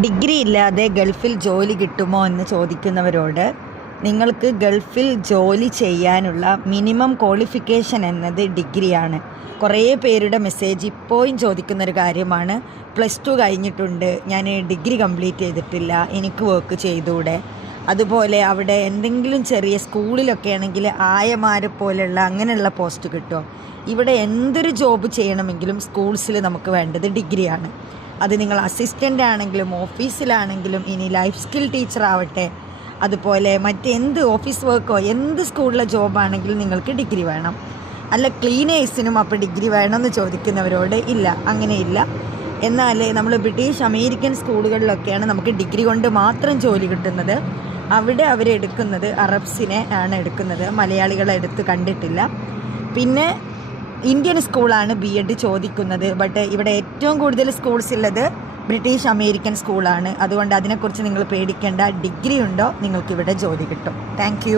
Degree ഇല്ലാതെ ഗൾഫിൽ ജോലി കിട്ടുമോ എന്ന് ചോദിക്കുന്നവരോട് നിങ്ങൾക്ക് ഗൾഫിൽ ജോലി ചെയ്യാനുള്ള മിനിമം ക്വാളിഫിക്കേഷൻ എന്നത് ഡിഗ്രിയാണ്. കുറേ പേരുടെ മെസ്സേജ് ഇപ്പോഴും ചോദിക്കുന്നൊരു കാര്യമാണ്, +2 കഴിഞ്ഞിട്ടുണ്ട്, ഞാൻ ഡിഗ്രി കംപ്ലീറ്റ് ചെയ്തിട്ടില്ല, എനിക്ക് വർക്ക് ചെയ്തൂടെ. അതുപോലെ അവിടെ എന്തെങ്കിലും ചെറിയ സ്കൂളിലൊക്കെ ആണെങ്കിൽ ആയമാരെ പോലെയുള്ള അങ്ങനെയുള്ള പോസ്റ്റ് കിട്ടുമോ? ഇവിടെ എന്തൊരു ജോബ് ചെയ്യണമെങ്കിലും സ്കൂൾസിൽ നമുക്ക് വേണ്ടത് ഡിഗ്രിയാണ്. അത് നിങ്ങൾ അസിസ്റ്റൻ്റ് ആണെങ്കിലും ഓഫീസിലാണെങ്കിലും ഇനി ലൈഫ് സ്കിൽ ടീച്ചർ ആവട്ടെ, അതുപോലെ മറ്റെന്ത് ഓഫീസ് വർക്കോ എന്ത് സ്കൂളിലെ ജോബാണെങ്കിലും നിങ്ങൾക്ക് ഡിഗ്രി വേണം. അല്ല ക്ലീനേഴ്സിനും അപ്പോൾ ഡിഗ്രി വേണമെന്ന് ചോദിക്കുന്നവരോട് ഇല്ല, അങ്ങനെയില്ല. എന്നാൽ നമ്മൾ ബ്രിട്ടീഷ് അമേരിക്കൻ സ്കൂളുകളിലൊക്കെയാണ് നമുക്ക് ഡിഗ്രി കൊണ്ട് മാത്രം ജോലി കിട്ടുന്നത്. അവിടെ അവരെടുക്കുന്നത് അറബ്സിനെ ആണ് എടുക്കുന്നത്, മലയാളികളെ എടുത്ത് കണ്ടിട്ടില്ല. പിന്നെ ഇന്ത്യൻ സ്കൂളാണ് BEd ചോദിക്കുന്നത്. ബട്ട് ഇവിടെ ഏറ്റവും കൂടുതൽ സ്കൂൾസ് ഉള്ളത് ബ്രിട്ടീഷ് അമേരിക്കൻ സ്കൂളാണ്. അതുകൊണ്ട് അതിനെക്കുറിച്ച് നിങ്ങൾ പേടിക്കേണ്ട, ഡിഗ്രി ഉണ്ടോ നിങ്ങൾക്കിവിടെ ജോലി കിട്ടും. താങ്ക്